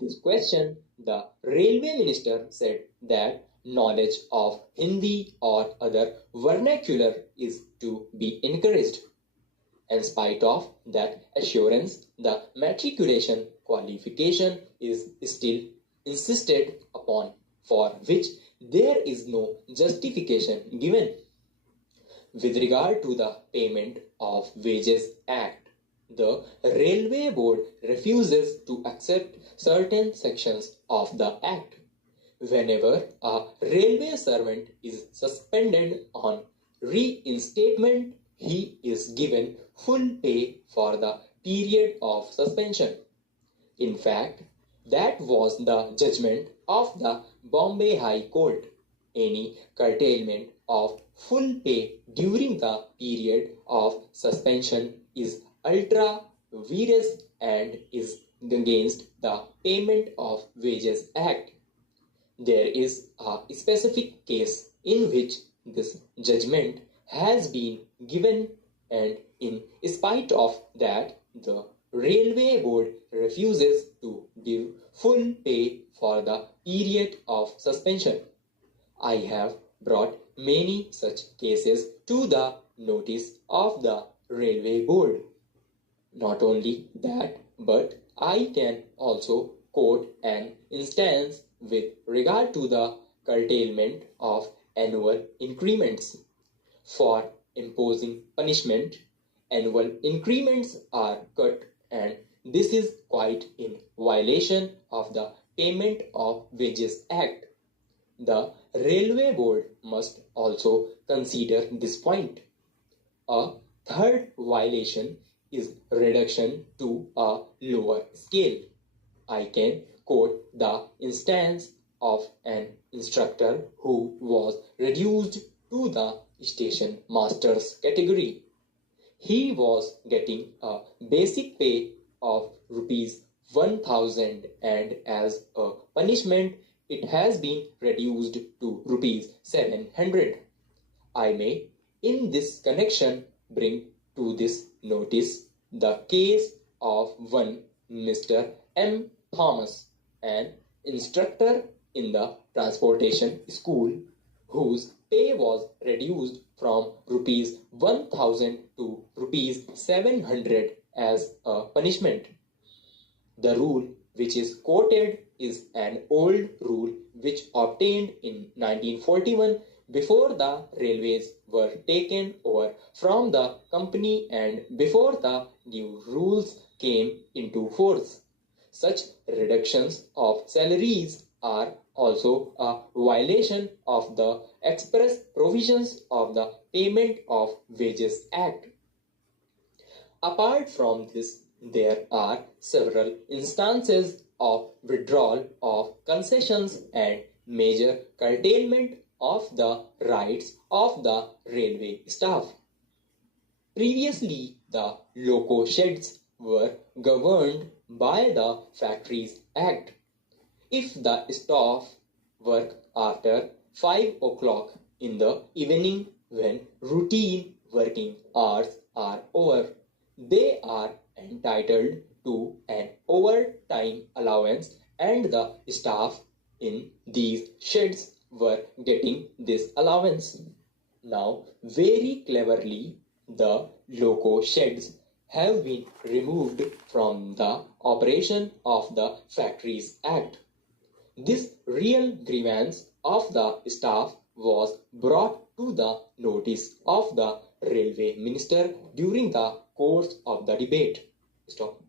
this question, the railway minister said that knowledge of Hindi or other vernacular is to be encouraged. In spite of that assurance, the matriculation qualification is still insisted upon, for which there is no justification given. With regard to the Payment of Wages Act, the Railway Board refuses to accept certain sections of the Act. Whenever a railway servant is suspended on reinstatement, he is given full pay for the period of suspension. In fact, that was the judgment of the Bombay High Court. Any curtailment of full pay during the period of suspension is ultra vires and is against the Payment of Wages Act. There is a specific case in which this judgment has been given, and in spite of that, the Railway Board refuses to give full pay for the period of suspension. I have brought many such cases to the notice of the Railway Board. Not only that, but I can also quote an instance with regard to the curtailment of annual increments. For imposing punishment, annual increments are cut, and this is quite in violation of the Payment of Wages Act. The Railway Board must also consider this point. A third violation is reduction to a lower scale. I can quote the instance of an instructor who was reduced to the station master's category. He was getting a basic pay of rupees 1000, and as a punishment it has been reduced to rupees 700. I may in this connection bring to this notice the case of one Mr. M. Thomas, an instructor in the transportation school, whose pay was reduced from rupees 1000 to rupees 700 as a punishment. The rule which is quoted is an old rule which obtained in 1941 before the railways were taken over from the company and before the new rules came into force. Such reductions of salaries are also a violation of the express provisions of the Payment of Wages Act. Apart from this, there are several instances of withdrawal of concessions and major curtailment of the rights of the railway staff. Previously, the loco sheds were governed by the Factories Act. If the staff work after 5 o'clock in the evening when routine working hours are over, they are entitled to an overtime allowance, and the staff in these sheds were getting this allowance. Now, very cleverly, the loco sheds have been removed from the operation of the Factories Act. This real grievance of the staff was brought to the notice of the railway minister during the course of the debate. Stop.